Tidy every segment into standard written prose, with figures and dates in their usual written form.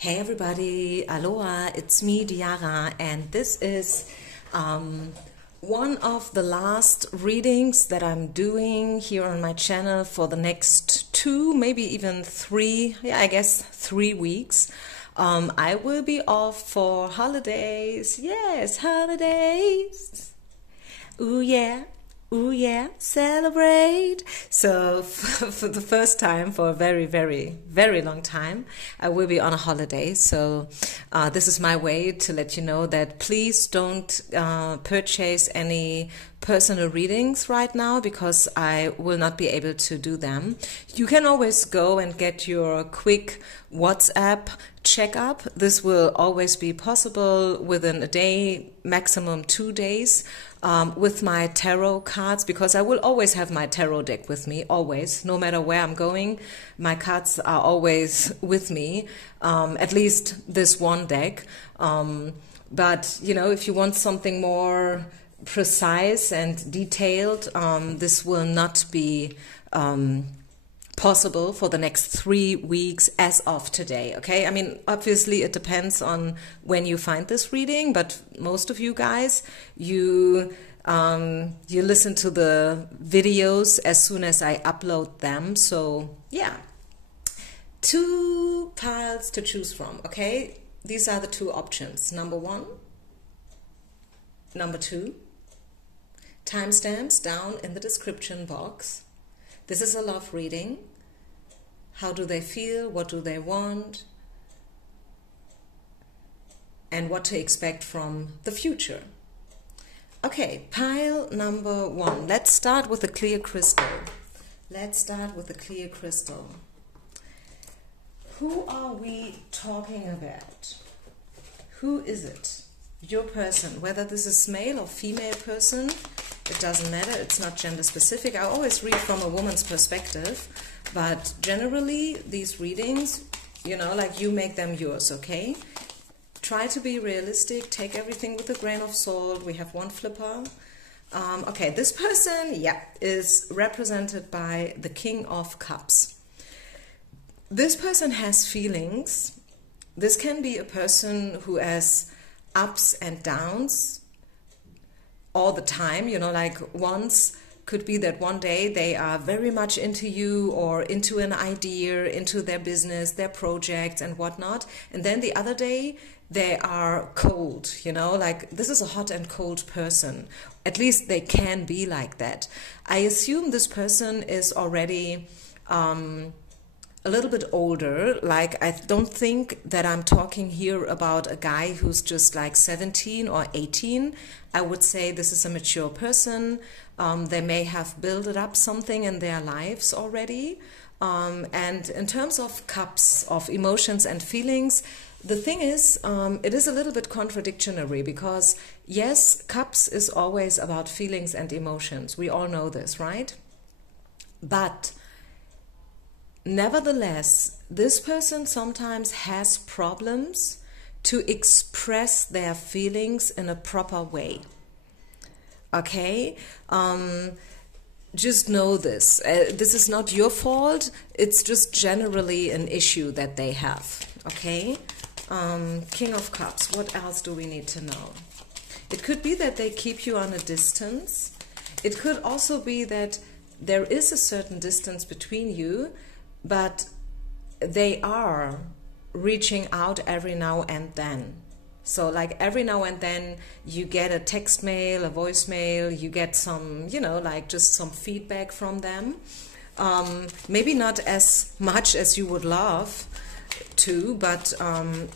Hey everybody, aloha, it's me Diara, and this is one of the last readings that I'm doing here on my channel for the next 2, maybe even 3, I guess 3 weeks. I will be off for holidays, yes, holidays, ooh yeah. Ooh yeah, celebrate. So for the first time for a very, very, very long time, I will be on a holiday. So this is my way to let you know that please don't purchase any personal readings right now because I will not be able to do them. You can always go and get your quick WhatsApp checkup. This will always be possible within a day, maximum 2 days. With my tarot cards, because I will always have my tarot deck with me, always, no matter where I'm going. My cards are always with me, at least this one deck. But, you know, if you want something more precise and detailed, this will not be possible for the next 3 weeks as of today. Okay, I mean, obviously it depends on when you find this reading, but most of you guys, you listen to the videos as soon as I upload them. So yeah, 2 piles to choose from. Okay, these are the 2 options: number 1, number 2. Timestamps down in the description box. This is a love reading. How do they feel? What do they want? And what to expect from the future. Okay, pile number 1. Let's start with a clear crystal. Let's start with a clear crystal. Who are we talking about? Who is it? Your person, whether this is male or female person, it doesn't matter, it's not gender specific. I always read from a woman's perspective, but generally these readings, you know, like, you make them yours, okay? Try to be realistic, take everything with a grain of salt. We have 1 flipper. Okay, this person, yeah, is represented by the King of Cups. This person has feelings. This can be a person who has ups and downs all the time, you know, like once could be that one day they are very much into you or into an idea, into their business, their projects and whatnot. And then the other day they are cold, you know, like this is a hot and cold person. At least they can be like that. I assume this person is already a little bit older. Like, I don't think that I'm talking here about a guy who's just like 17 or 18. I would say this is a mature person. They may have built up something in their lives already. And in terms of cups, of emotions and feelings, the thing is, it is a little bit contradictory because, yes, cups is always about feelings and emotions. We all know this, right? But nevertheless, this person sometimes has problems to express their feelings in a proper way. Okay? Just know this. This is not your fault. It's just generally an issue that they have. Okay? King of Cups. What else do we need to know? It could be that they keep you on a distance. It could also be that there is a certain distance between you, but they are reaching out every now and then. So like every now and then you get a text mail, a voicemail, you get some, you know, like just some feedback from them. Maybe not as much as you would love to, but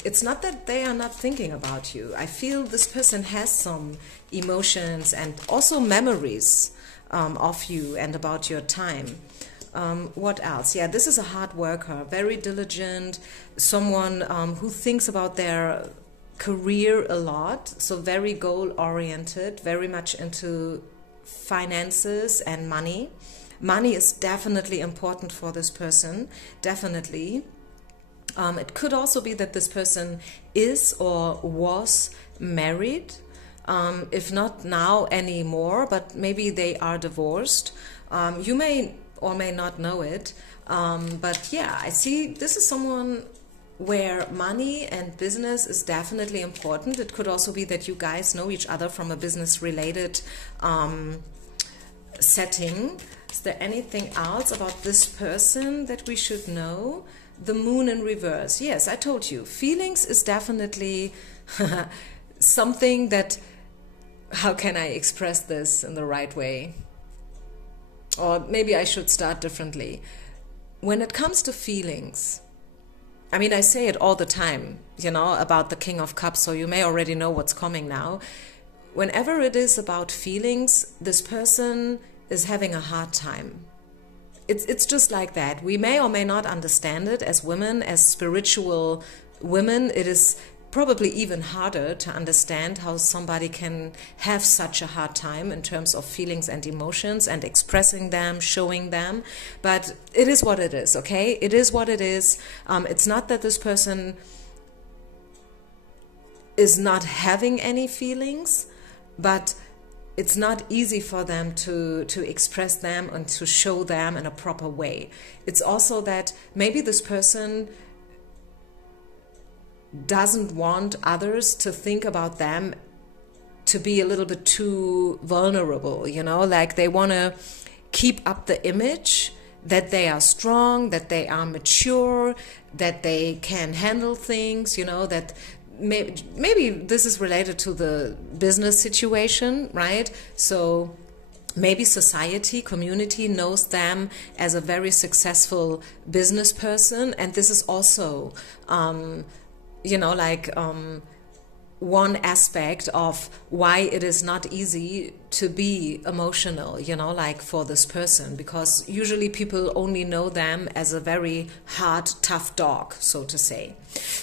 it's not that they are not thinking about you. I feel this person has some emotions and also memories of you and about your time. What else? Yeah, this is a hard worker, very diligent, someone who thinks about their career a lot, so very goal-oriented, very much into finances and money. Money is definitely important for this person, definitely. It could also be that this person is or was married, if not now anymore, but maybe they are divorced. You may or may not know it, but yeah, I see this is someone where money and business is definitely important. It could also be that you guys know each other from a business-related setting. Is there anything else about this person that we should know? The moon in reverse. Yes, I told you. Feelings is definitely something that, how can I express this in the right way? Or maybe I should start differently. When it comes to feelings, I mean, I say it all the time, you know, about the King of Cups, so you may already know what's coming now. Whenever it is about feelings, this person is having a hard time. It's just like that. We may or may not understand it as women, as spiritual women. It is probably even harder to understand how somebody can have such a hard time in terms of feelings and emotions and expressing them, showing them. But it is what it is, okay? It is what it is. It's not that this person is not having any feelings, but it's not easy for them to express them and to show them in a proper way. It's also that maybe this person doesn't want others to think about them to be a little bit too vulnerable, you know, like they want to keep up the image that they are strong, that they are mature, that they can handle things, you know, that maybe this is related to the business situation, right? So maybe society, community knows them as a very successful business person, and this is also you know, like one aspect of why it is not easy to be emotional, you know, like for this person, because usually people only know them as a very hard, tough dog, so to say.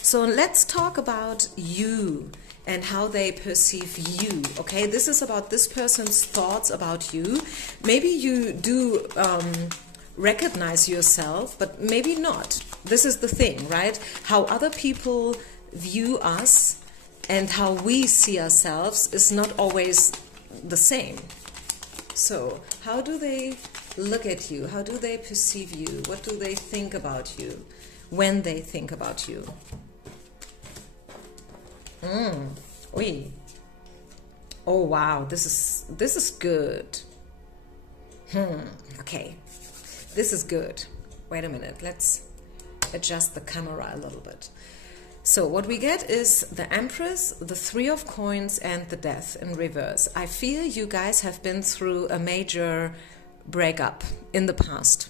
So let's talk about you and how they perceive you, okay? This is about this person's thoughts about you. Maybe you do recognize yourself, but maybe not. This is the thing, right? How other people view us and how we see ourselves is not always the same. So how do they look at you? How do they perceive you? What do they think about you when they think about you? Oi. Oh wow, this is good. Okay. This is good. Wait a minute. Let's adjust the camera a little bit. So what we get is the Empress, the Three of Coins, and the Death in reverse. I feel you guys have been through a major breakup in the past.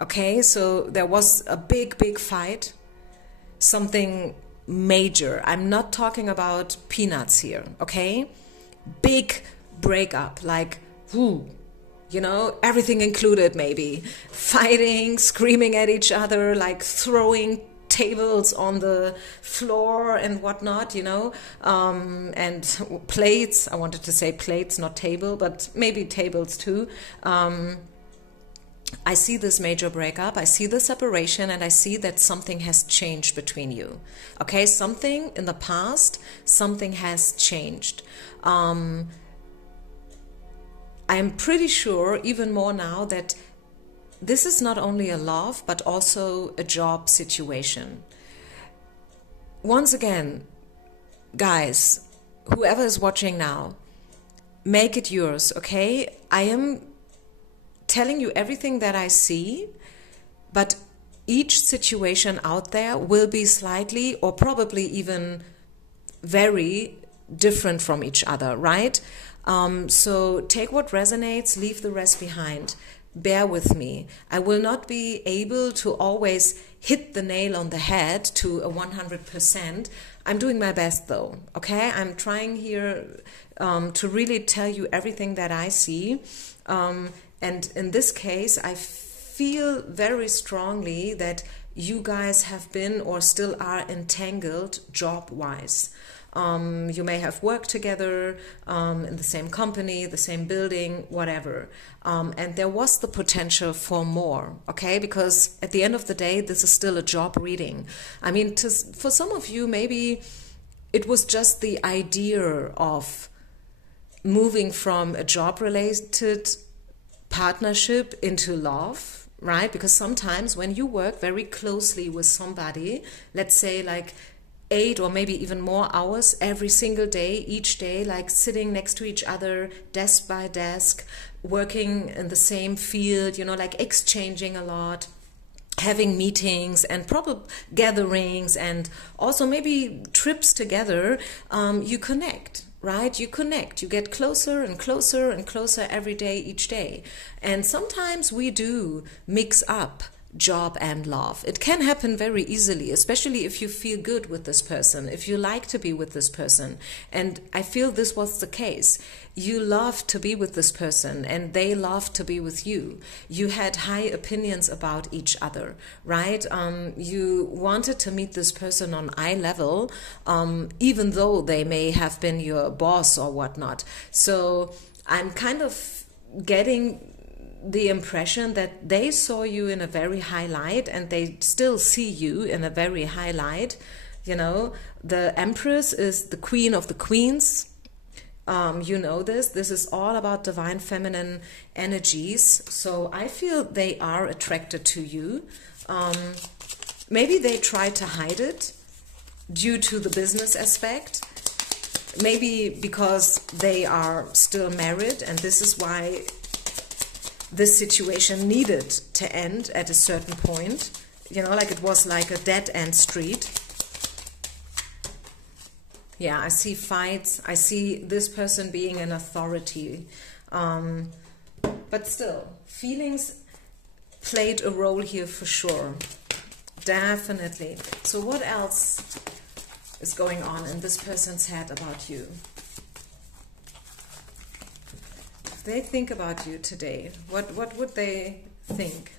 Okay, so there was a big fight, something major. I'm not talking about peanuts here, okay? Big breakup, like, whoo. You know, everything included maybe. Fighting, screaming at each other, like throwing tables on the floor and whatnot, you know, and plates. I wanted to say plates, not table, but maybe tables too. I see this major breakup, I see the separation, and I see that something has changed between you. Okay, something in the past, something has changed. I'm pretty sure, even more now, that this is not only a love, but also a job situation. Once again, guys, whoever is watching now, make it yours, okay? I am telling you everything that I see, but each situation out there will be slightly or probably even very different from each other, right? So take what resonates, leave the rest behind. Bear with me. I will not be able to always hit the nail on the head to a 100%. I'm doing my best though, okay? I'm trying here to really tell you everything that I see. And in this case, I feel very strongly that you guys have been or still are entangled job-wise. You may have worked together in the same company, the same building, whatever. And there was the potential for more, okay? Because at the end of the day, this is still a job reading. I mean, for some of you, maybe it was just the idea of moving from a job-related partnership into love, right? Because sometimes when you work very closely with somebody, let's say like 8 or maybe even more hours every single day, each day, like sitting next to each other, desk by desk, working in the same field, you know, like exchanging a lot, having meetings and proper gatherings and also maybe trips together, you connect, right? You connect, you get closer and closer and closer every day, each day. And sometimes we do mix up job and love. It can happen very easily, especially if you feel good with this person, if you like to be with this person. And I feel this was the case. You love to be with this person and they love to be with you. You had high opinions about each other, right? You wanted to meet this person on eye level, even though they may have been your boss or whatnot. So I'm kind of getting the impression that they saw you in a very high light and they still see you in a very high light. You know, the Empress is the queen of the queens. You know this is all about divine feminine energies. So I feel they are attracted to you. Maybe they try to hide it due to the business aspect. Maybe because they are still married and this is why this situation needed to end at a certain point. You know, like it was like a dead-end street. Yeah, I see fights. I see this person being an authority. But still, feelings played a role here for sure. Definitely. So what else is going on in this person's head about you? If they think about you today, what would they think?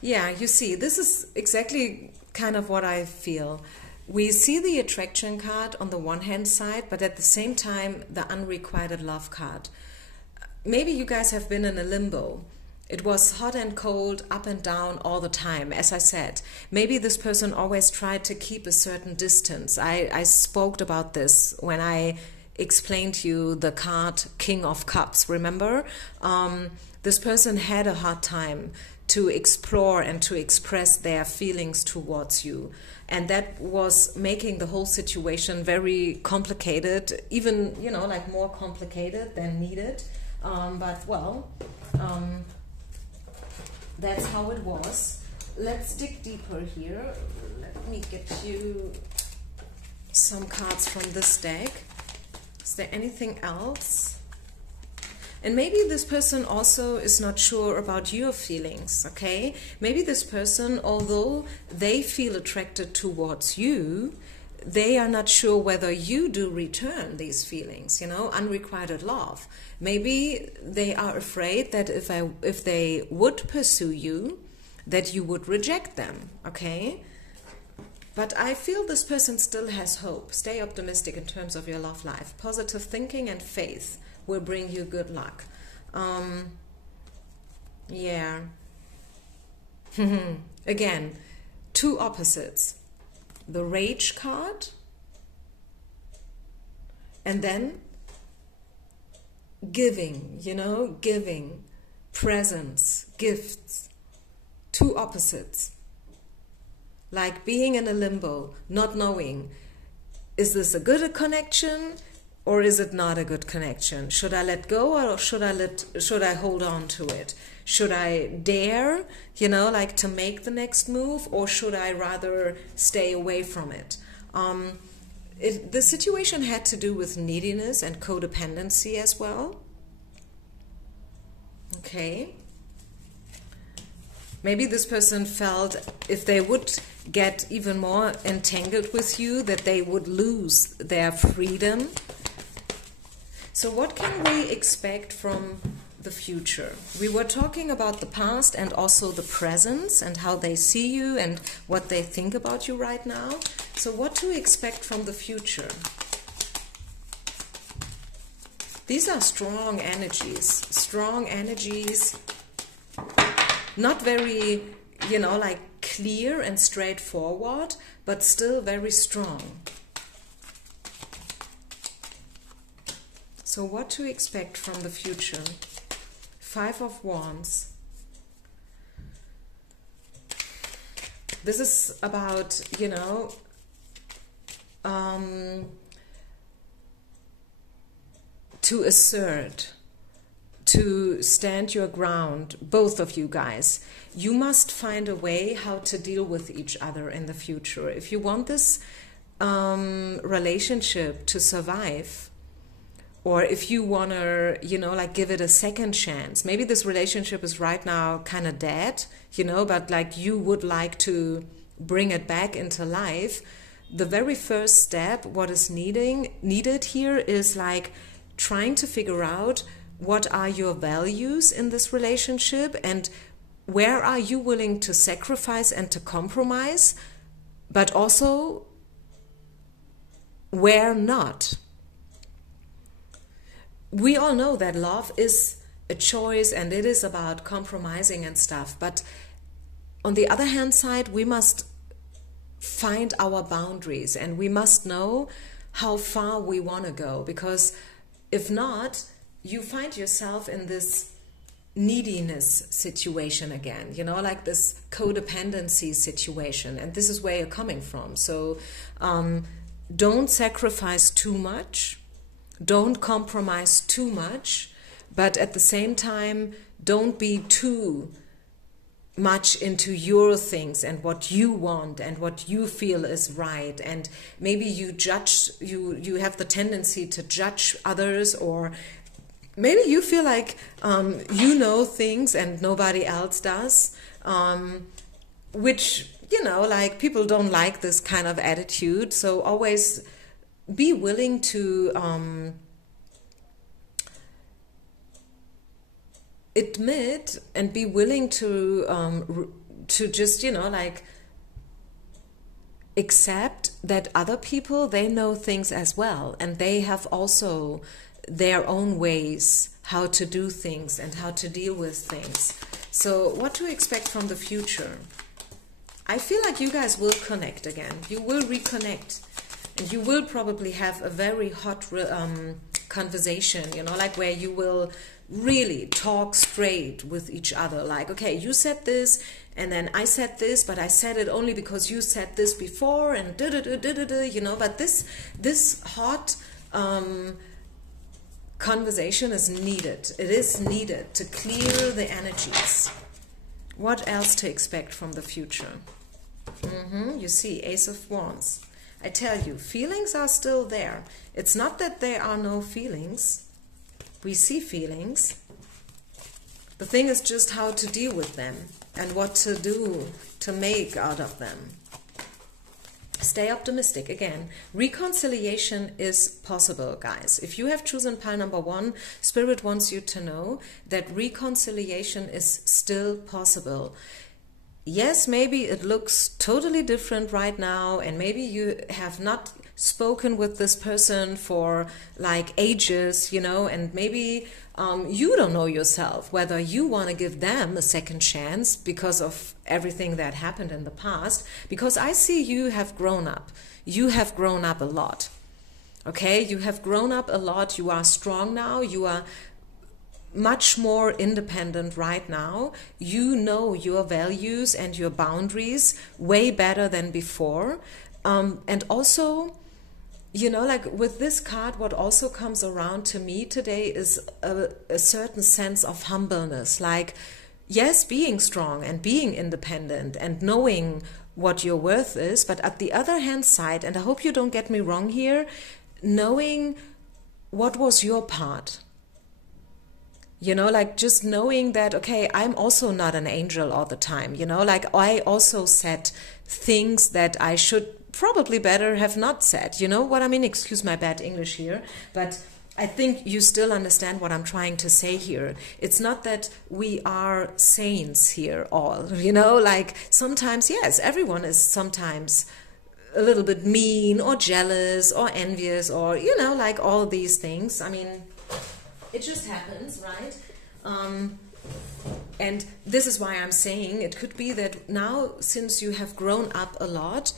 Yeah, you see, this is exactly kind of what I feel. We see the attraction card on the one hand side, but at the same time, the unrequited love card. Maybe you guys have been in a limbo. It was hot and cold, up and down all the time, as I said. Maybe this person always tried to keep a certain distance. I spoke about this when I explained to you the card King of Cups, remember? This person had a hard time to explore and to express their feelings towards you. And that was making the whole situation very complicated, even, you know, like more complicated than needed. But, well, that's how it was. Let's dig deeper here. Let me get you some cards from this deck. Is there anything else? And maybe this person also is not sure about your feelings, okay? Maybe this person, although they feel attracted towards you, they are not sure whether you do return these feelings, you know, unrequited love. Maybe they are afraid that if they would pursue you, that you would reject them, okay? But I feel this person still has hope. Stay optimistic in terms of your love life. Positive thinking and faith will bring you good luck. Yeah. Again, two opposites. The Rage card, and then giving, you know, giving, presents, gifts. Two opposites. Like being in a limbo, not knowing, is this a good connection or is it not a good connection? Should I let go or should I hold on to it? Should I dare, you know, like to make the next move, or should I rather stay away from it? The situation had to do with neediness and codependency as well. Okay. Maybe this person felt if they would get even more entangled with you, that they would lose their freedom. So what can we expect from the future? We were talking about the past and also the present and how they see you and what they think about you right now. So what to expect from the future? These are strong energies, not very, you know, like clear and straightforward, but still very strong. So what to expect from the future? 5 of Wands. This is about, you know, to assert, to stand your ground, both of you guys. You must find a way how to deal with each other in the future. If you want this relationship to survive, or if you want to, you know, like give it a second chance. Maybe this relationship is right now kind of dead, you know, but like you would like to bring it back into life. The very first step, what is needed here is like trying to figure out what are your values in this relationship and where are you willing to sacrifice and to compromise, but also where not. We all know that love is a choice and it is about compromising and stuff. But on the other hand side, we must find our boundaries and we must know how far we want to go. Because if not, you find yourself in this neediness situation again, you know, like this codependency situation. And this is where you're coming from. So don't sacrifice too much. Don't compromise too much, but at the same time, don't be too much into your things and what you want and what you feel is right. And maybe you judge, you have the tendency to judge others, or maybe you feel like you know things and nobody else does, which, you know, like people don't like this kind of attitude. So always be willing to admit and be willing to just, you know, like accept that other people, they know things as well, and they have also their own ways how to do things and how to deal with things. So what to expect from the future? I feel like you guys will connect again. You will reconnect. And you will probably have a very hot conversation, you know, like where you will really talk straight with each other. Like, okay, you said this, and then I said this, but I said it only because you said this before, and you know. But this hot conversation is needed. It is needed to clear the energies. What else to expect from the future? You see, Ace of Wands. I tell you, feelings are still there. It's not that there are no feelings. We see feelings. The thing is just how to deal with them and what to do to make out of them. Stay optimistic. Again, reconciliation is possible, guys. If you have chosen pile number 1, Spirit wants you to know that reconciliation is still possible. Yes, maybe it looks totally different right now, and maybe you have not spoken with this person for like ages, you know, and maybe you don't know yourself whether you want to give them a second chance because of everything that happened in the past. Because I see you have grown up. You have grown up a lot. Okay, you have grown up a lot. You are strong now. You are much more independent right now. You know your values and your boundaries way better than before. And also, you know, like with this card, what also comes around to me today is a certain sense of humbleness. Like, yes, being strong and being independent and knowing what your worth is, but at the other hand side, and I hope you don't get me wrong here, knowing what was your part. You know, like just knowing that, okay, I'm also not an angel all the time, you know, like I also said things that I should probably better have not said, you know what I mean? Excuse my bad English here, but I think you still understand what I'm trying to say here. It's not that we are saints here all, you know, like sometimes, yes, everyone is sometimes a little bit mean or jealous or envious or, you know, like all these things. I mean, it just happens, right? And this is why I'm saying it could be that now, since you have grown up a lot,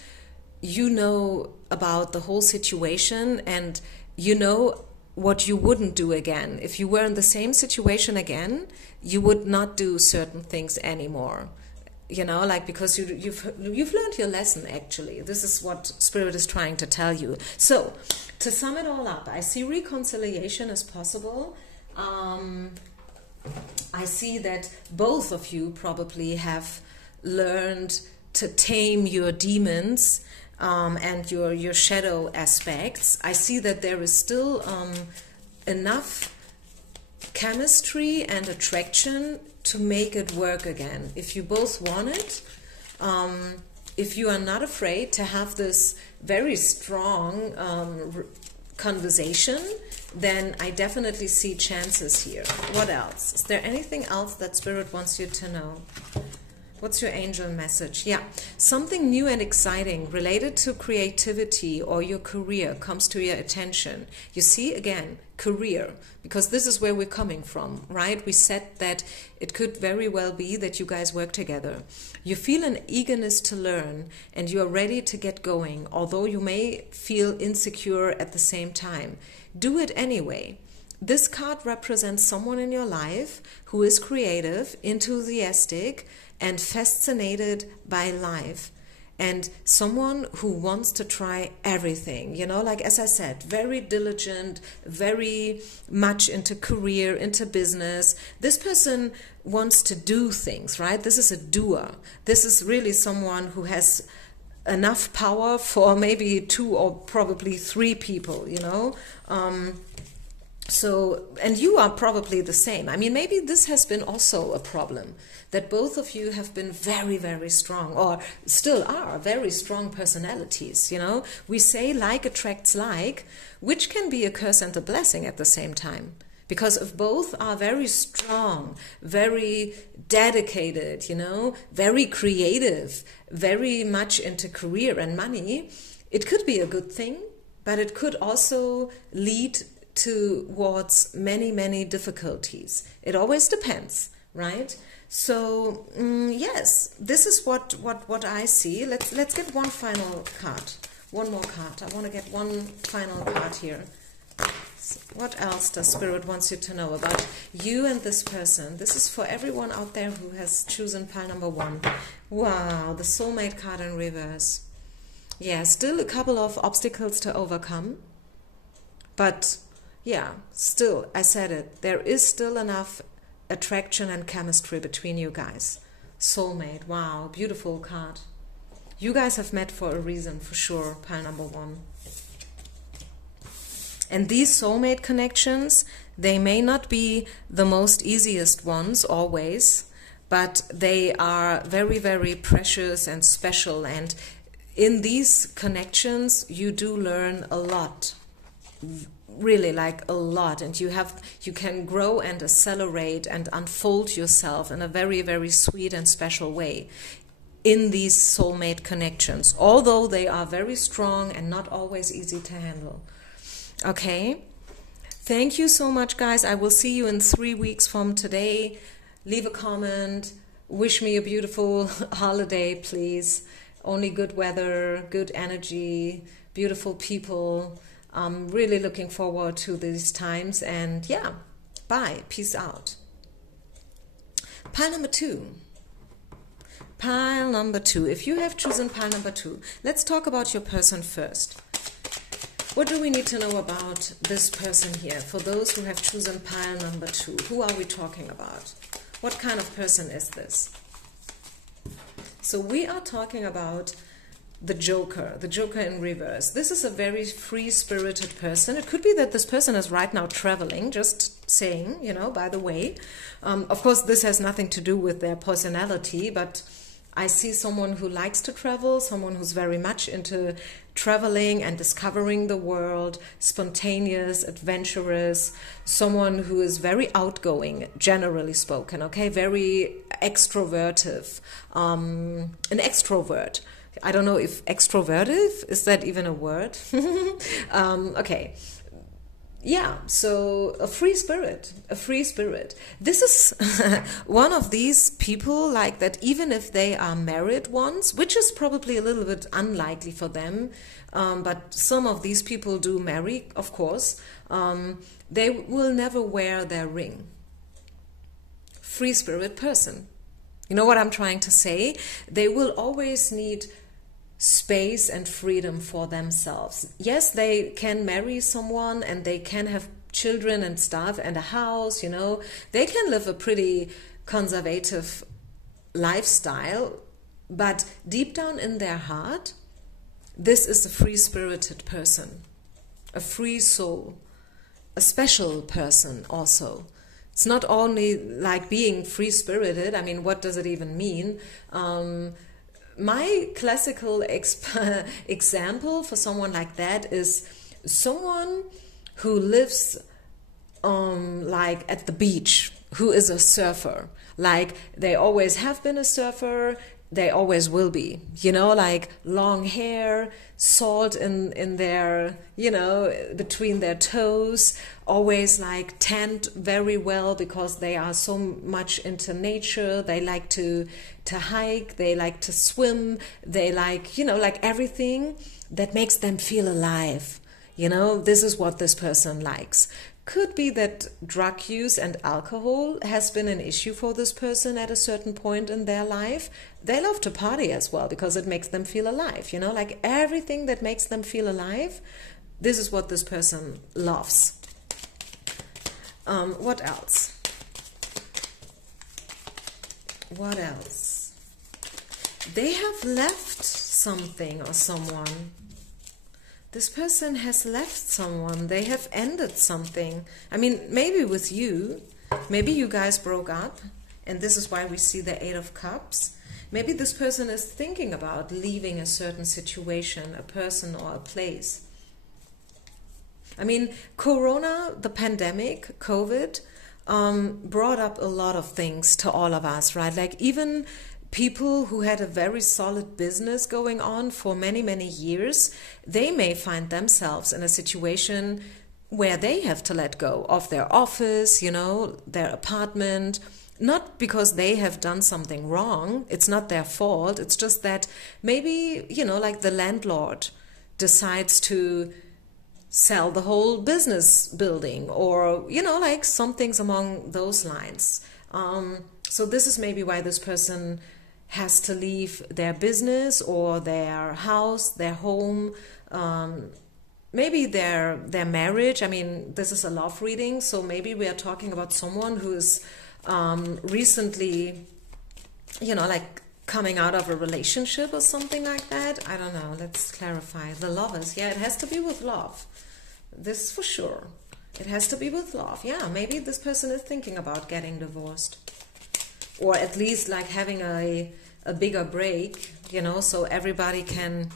you know about the whole situation and you know what you wouldn't do again. If you were in the same situation again, you would not do certain things anymore. You know, like, because you've learned your lesson, actually. This is what Spirit is trying to tell you. So, to sum it all up, I see reconciliation as possible. I see that both of you probably have learned to tame your demons and your shadow aspects. I see that there is still enough chemistry and attraction to make it work again. If you both want it, if you are not afraid to have this very strong conversation, then I definitely see chances here. What else? Is there anything else that Spirit wants you to know? What's your angel message? Yeah, something new and exciting related to creativity or your career comes to your attention. You see, again, career, because this is where we're coming from, right? We said that it could very well be that you guys work together. You feel an eagerness to learn and you are ready to get going, although you may feel insecure at the same time. Do it anyway. This card represents someone in your life who is creative, enthusiastic, and fascinated by life, and someone who wants to try everything, you know, like, as I said, very diligent, very much into career, into business. This person wants to do things, right? This is a doer. This is really someone who has enough power for maybe 2 or probably 3 people, you know. So, and you are probably the same. I mean, maybe this has been also a problem, that both of you have been very, very strong, or still are very strong personalities, you know. We say like attracts like, which can be a curse and a blessing at the same time. Because if both are very strong, very dedicated, you know, very creative, very much into career and money, it could be a good thing, but it could also lead towards many, many difficulties. It always depends, right? So yes, this is what I see. Let's get one final card, one more card. I want to get one final card here. What else does Spirit wants you to know about you and this person? This is for everyone out there who has chosen pile number 1. Wow, the soulmate card in reverse. Yeah, still a couple of obstacles to overcome, but yeah, still, I said it, there is still enough attraction and chemistry between you guys. Soulmate, wow, beautiful card. You guys have met for a reason, for sure, pile number 1. And these soulmate connections, they may not be the most easiest ones always, but they are very, very precious and special. And in these connections, you do learn a lot. Really, like a lot, and you can grow and accelerate and unfold yourself in a very, very sweet and special way in these soulmate connections, although they are very strong and not always easy to handle. Okay, thank you so much, guys. I will see you in 3 weeks from today. Leave a comment, wish me a beautiful holiday, please. Only good weather, good energy, beautiful people. I'm really looking forward to these times, and yeah, bye, peace out. Pile number 2. Pile number 2. If you have chosen pile number 2, let's talk about your person first. What do we need to know about this person here? For those who have chosen pile number 2, who are we talking about? What kind of person is this? So we are talking about the Joker in reverse. This is a very free-spirited person. It could be that this person is right now traveling, just saying, you know, by the way. Of course, this has nothing to do with their personality, but I see someone who likes to travel, someone who's very much into traveling and discovering the world, spontaneous, adventurous, someone who is very outgoing, generally spoken, okay, very extrovertive, an extrovert. I don't know if extrovertive, is that even a word? Okay. yeah, so a free spirit, a free spirit. This is one of these people like that, even if they are married once, which is probably a little bit unlikely for them, but some of these people do marry, of course, they will never wear their ring. Free spirit person. You know what I'm trying to say? They will always need space and freedom for themselves. Yes, they can marry someone and they can have children and stuff and a house, you know. They can live a pretty conservative lifestyle, but deep down in their heart, this is a free-spirited person, a free soul, a special person also. It's not only like being free-spirited. I mean, what does it even mean? My classical example for someone like that is someone who lives like at the beach, who is a surfer. Like they always have been a surfer, they always will be. You know, like long hair, salt in their, you know, between their toes, always like tanned very well because they are so much into nature. They like to hike, they like to swim, they like, you know, like everything that makes them feel alive. You know, this is what this person likes. Could be that drug use and alcohol has been an issue for this person at a certain point in their life. They love to party as well because it makes them feel alive, you know, like everything that makes them feel alive, this is what this person loves. What else? What else? They have left something or someone. This person has left someone. They have ended something. I mean, maybe with you. Maybe you guys broke up, and this is why we see the Eight of Cups. Maybe this person is thinking about leaving a certain situation, a person or a place. I mean, Corona, the pandemic, COVID, brought up a lot of things to all of us, right? Like even people who had a very solid business going on for many, many years, they may find themselves in a situation where they have to let go of their office, you know, their apartment, not because they have done something wrong. It's not their fault. It's just that maybe, you know, like the landlord decides to sell the whole business building or, you know, like some things along those lines. So this is maybe why this person has to leave their business or their house, their home, maybe their marriage. I mean, this is a love reading, so maybe we are talking about someone who is recently, you know, like coming out of a relationship or something like that. I don't know, let's clarify. The Lovers, yeah, it has to be with love. This for sure. It has to be with love. Yeah, maybe this person is thinking about getting divorced. Or at least like having a bigger break, you know, so everybody can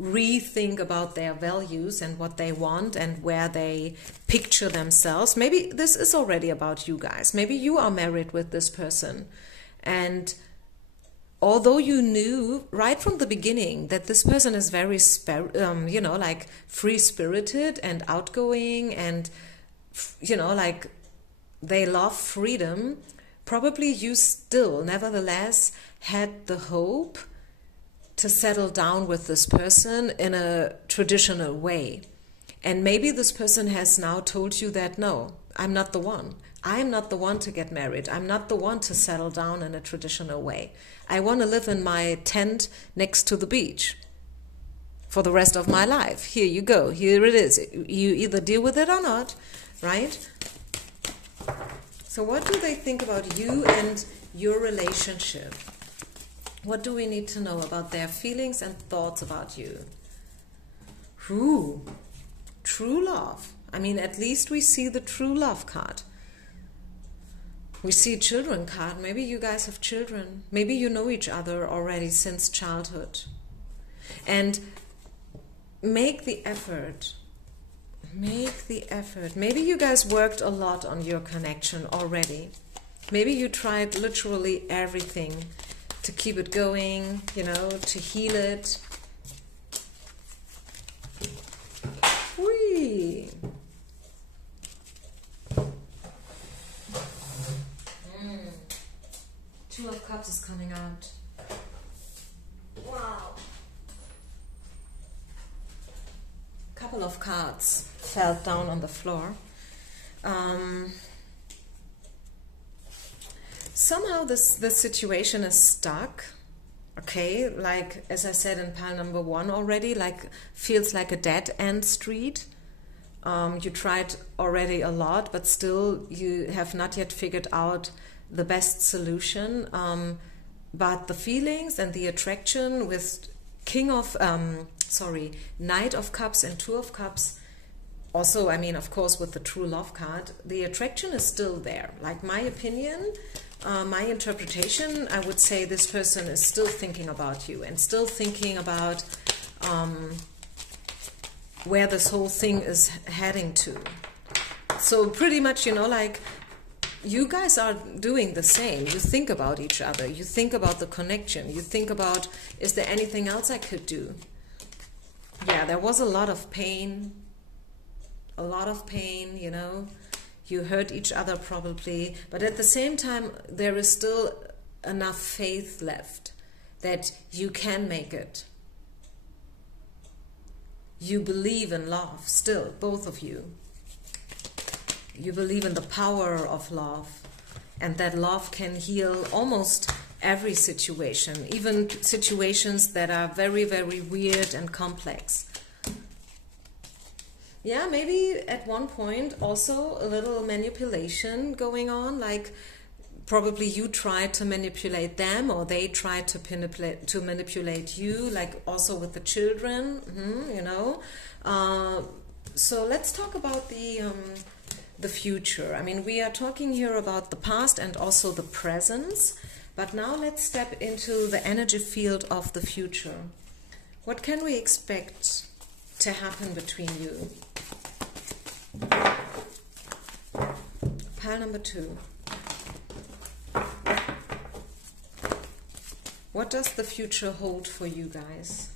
rethink about their values and what they want and where they picture themselves. Maybe this is already about you guys. Maybe you are married with this person. And although you knew right from the beginning that this person is very, you know, like free-spirited and outgoing and, you know, like they love freedom, probably you still, nevertheless, had the hope to settle down with this person in a traditional way. And maybe this person has now told you that, no, I'm not the one. I'm not the one to get married. I'm not the one to settle down in a traditional way. I want to live in my tent next to the beach for the rest of my life. Here you go. Here it is. You either deal with it or not, right? So what do they think about you and your relationship? What do we need to know about their feelings and thoughts about you? Ooh, true love. I mean, at least we see the true love card. We see children card. Maybe you guys have children. Maybe you know each other already since childhood. And make the effort. Make the effort. Maybe you guys worked a lot on your connection already. Maybe you tried literally everything to keep it going, you know, to heal it. Whee! Cups is coming out. Wow. Couple of cards fell down on the floor. Somehow the situation is stuck. Okay, like as I said in pile number 1 already, like feels like a dead-end street. You tried already a lot, but still you have not yet figured out the best solution. But the feelings and the attraction with Knight of Cups and Two of Cups, also, I mean, of course, with the True Love card, the attraction is still there. Like my opinion, my interpretation, I would say this person is still thinking about you and still thinking about where this whole thing is heading to. So pretty much, you know, like you guys are doing the same. You think about each other. You think about the connection. You think about, is there anything else I could do? Yeah, there was a lot of pain. A lot of pain, you know. You hurt each other probably. But at the same time, there is still enough faith left that you can make it. You believe in love still, both of you. You believe in the power of love, and that love can heal almost every situation, even situations that are very, very weird and complex. Yeah, maybe at one point also a little manipulation going on, like probably you tried to manipulate them or they tried to manipulate you, like also with the children, you know. So let's talk about the future. I mean, we are talking here about the past and also the present, but now let's step into the energy field of the future. What can we expect to happen between you? Pile number 2. What does the future hold for you guys?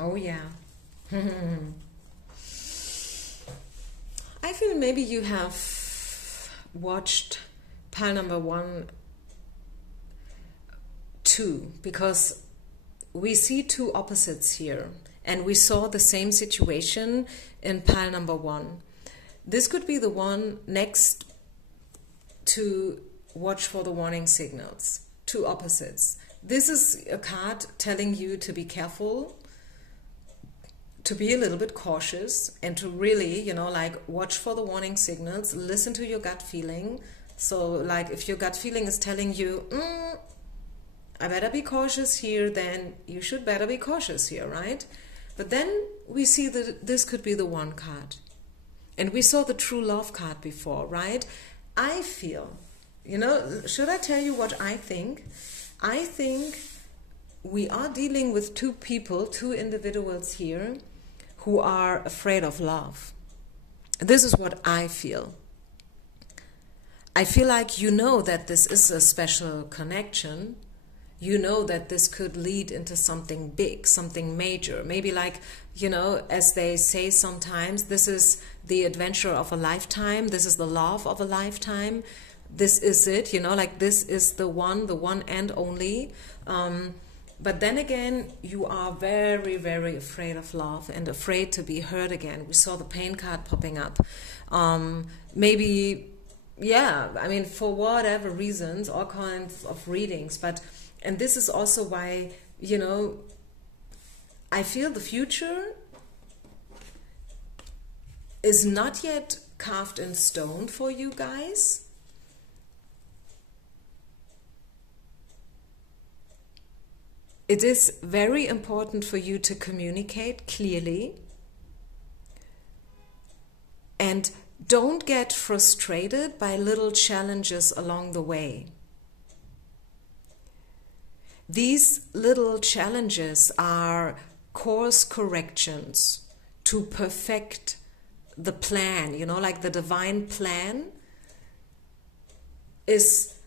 Oh yeah. I feel maybe you have watched pile number 1, 2, because we see two opposites here, and we saw the same situation in pile number 1. This could be the one next to watch for the warning signals. Two opposites. This is a card telling you to be careful, to be a little bit cautious, and to really, you know, like watch for the warning signals, listen to your gut feeling. So like if your gut feeling is telling you, I better be cautious here, then you should better be cautious here, right? But then we see that this could be the one card. And we saw the True Love card before, right? I feel, you know, should I tell you what I think? I think we are dealing with two people, two individuals here who are afraid of love. This is what I feel. I feel like you know that this is a special connection. You know that this could lead into something big, something major. Maybe like, you know, as they say sometimes, this is the adventure of a lifetime. This is the love of a lifetime. This is it, you know, like this is the one and only. But then again, you are very, very afraid of love and afraid to be hurt again. We saw the pain card popping up. Maybe, yeah, I mean, for whatever reasons, all kinds of readings. And this is also why, you know, I feel the future is not yet carved in stone for you guys. It is very important for you to communicate clearly and don't get frustrated by little challenges along the way. These little challenges are course corrections to perfect the plan, you know, like the divine plan is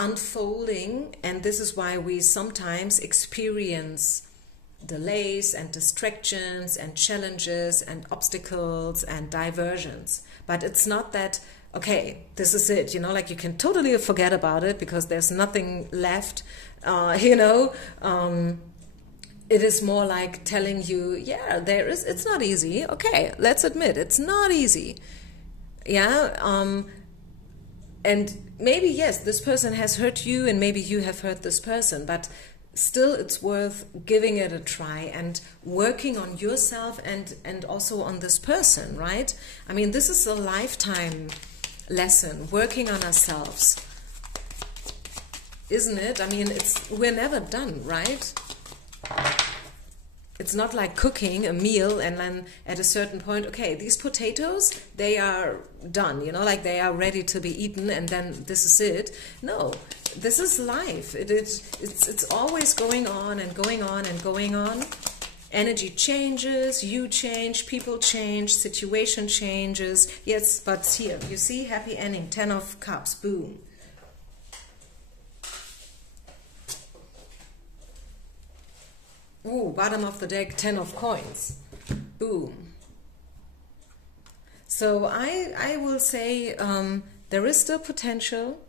unfolding, and this is why we sometimes experience delays and distractions and challenges and obstacles and diversions. But it's not that, okay, this is it, you know, like you can totally forget about it because there's nothing left, you know. It is more like telling you, yeah, it's not easy. Okay, let's admit, it's not easy. Yeah, and maybe, yes, this person has hurt you and maybe you have hurt this person, but still it's worth giving it a try and working on yourself and also on this person, right? I mean, this is a lifetime lesson, working on ourselves, isn't it? I mean, we're never done, right? It's not like cooking a meal and then at a certain point, okay, these potatoes, they are done, you know, like they are ready to be eaten and then this is it. No, this is life. It's always going on and going on and going on. Energy changes, you change, people change, situation changes. Yes, but here, you see, happy ending, 10 of Cups, boom. Ooh, bottom of the deck, 10 of Coins. Boom. So I will say there is still potential.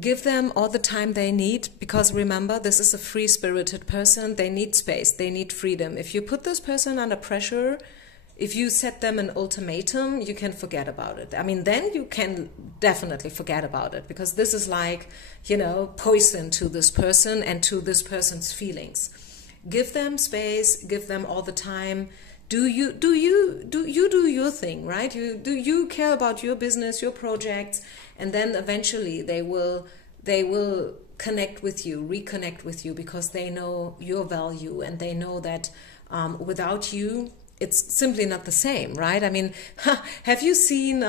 Give them all the time they need, because remember, this is a free-spirited person. They need space. They need freedom. If you put this person under pressure, if you set them an ultimatum, you can forget about it. I mean, then you can definitely forget about it, because this is like, you know, poison to this person and to this person's feelings. Give them space, give them all the time. Do you do your thing, right? You care about your business, your projects, and then eventually they will connect with you, reconnect with you, because they know your value and they know that without you, it's simply not the same, right? I mean, have you seen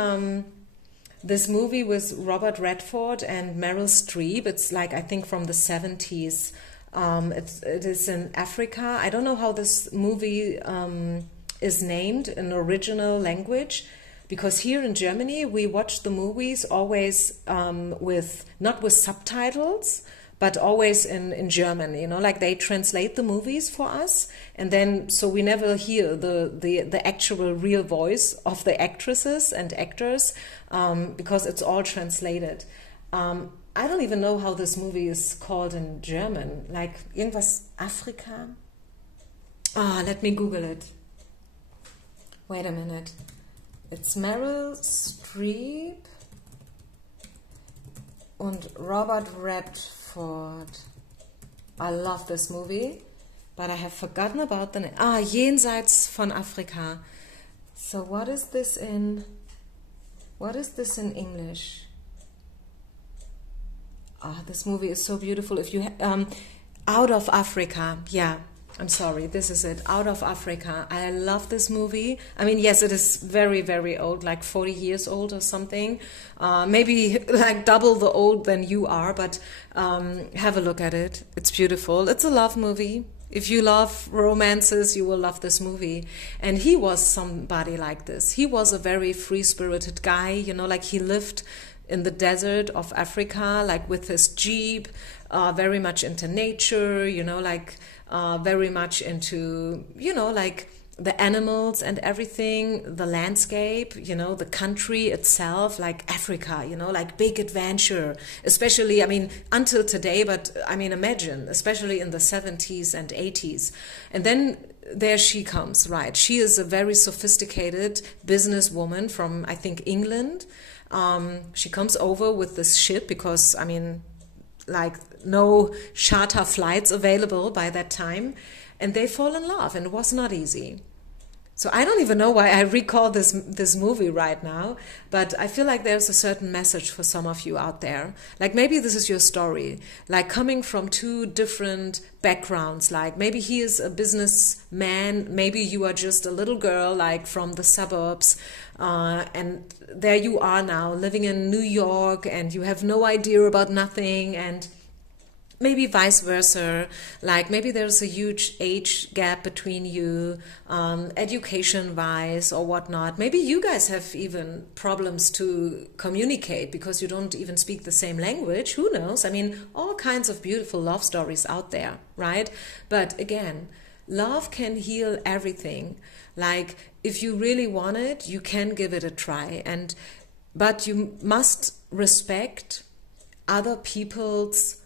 this movie with Robert Redford and Meryl Streep? It's like, I think from the 70s. It is in Africa. I don't know how this movie is named in original language, because here in Germany we watch the movies always not with subtitles, but always in German, you know, like they translate the movies for us, and then so we never hear the actual real voice of the actresses and actors, because it's all translated. I don't even know how this movie is called in German, like irgendwas Afrika. Let me Google it. Wait a minute. It's Meryl Streep and Robert Redford. I love this movie, but I have forgotten about the name. Jenseits von Afrika. So what is this in English? This movie is so beautiful. If you Out of Africa, yeah, I'm sorry, this is it, Out of Africa. I love this movie. I mean, yes, it is very, very old, like 40 years old or something. Maybe like double the old than you are, but have a look at it. It's beautiful. It's a love movie. If you love romances, you will love this movie. And he was somebody like this. He was a very free-spirited guy, you know, like he lived in the desert of Africa, like with his Jeep, very much into nature, you know, like very much into, you know, like the animals and everything, the landscape, you know, the country itself, like Africa, you know, like big adventure, especially, I mean, until today, but I mean, imagine, especially in the 70s and 80s. And then there she comes, right? She is a very sophisticated businesswoman from, I think, England. She comes over with this ship because, I mean, like no charter flights available by that time, and they fall in love, and it was not easy. So I don't even know why I recall this movie right now, but I feel like there's a certain message for some of you out there. Like maybe this is your story, like coming from two different backgrounds, like maybe he is a businessman, maybe you are just a little girl like from the suburbs, and there you are now living in New York and you have no idea about nothing, and maybe vice versa, like maybe there's a huge age gap between you, education wise or whatnot. Maybe you guys have even problems to communicate because you don't even speak the same language. Who knows? I mean, all kinds of beautiful love stories out there, right? But again, love can heal everything. Like, if you really want it, you can give it a try, but you must respect other people's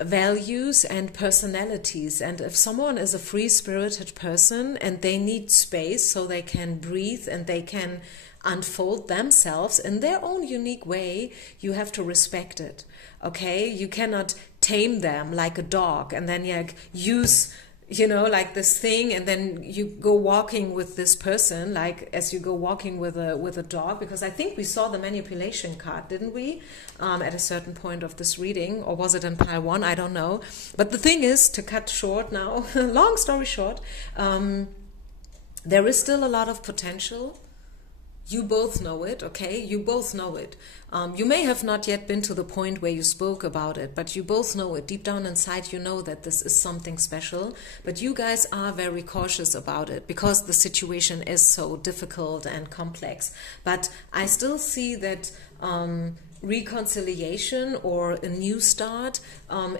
values and personalities. And if someone is a free-spirited person and they need space so they can breathe and they can unfold themselves in their own unique way, you have to respect it, okay? You cannot tame them like a dog and then use, like this thing, and then you go walking with this person like as you go walking with a dog. Because I think we saw the manipulation card, didn't we, at a certain point of this reading, or was it in pile 1? I don't know. But the thing is, to cut short now, long story short, there is still a lot of potential. You both know it, okay? You both know it. You may have not yet been to the point where you spoke about it, but you both know it. Deep down inside, you know that this is something special, but you guys are very cautious about it because the situation is so difficult and complex. But I still see that reconciliation or a new start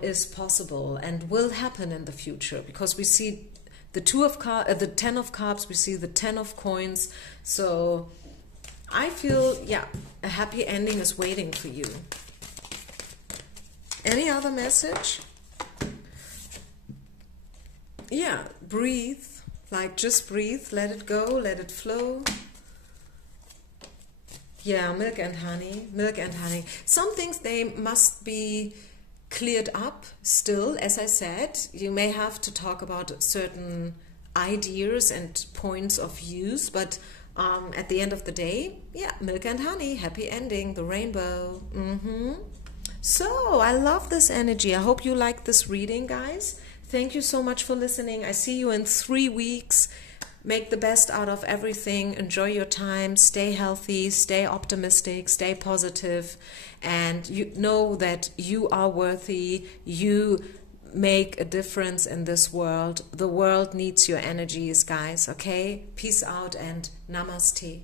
is possible and will happen in the future, because we see the the 10 of cups, we see the 10 of coins. So I feel, a happy ending is waiting for you. Any other message? Yeah, breathe. Like, just breathe. Let it go. Let it flow. Yeah, milk and honey. Milk and honey. Some things, they must be cleared up still. As I said, you may have to talk about certain ideas and points of views, but at the end of the day, milk and honey, happy ending, the rainbow. So I love this energy. I hope you like this reading, guys. Thank you so much for listening. I see you in 3 weeks. Make the best out of everything. Enjoy your time. Stay healthy. Stay optimistic. Stay positive. And you know that you are worthy. You make a difference in this world. The world needs your energies, guys, okay? Peace out and namaste.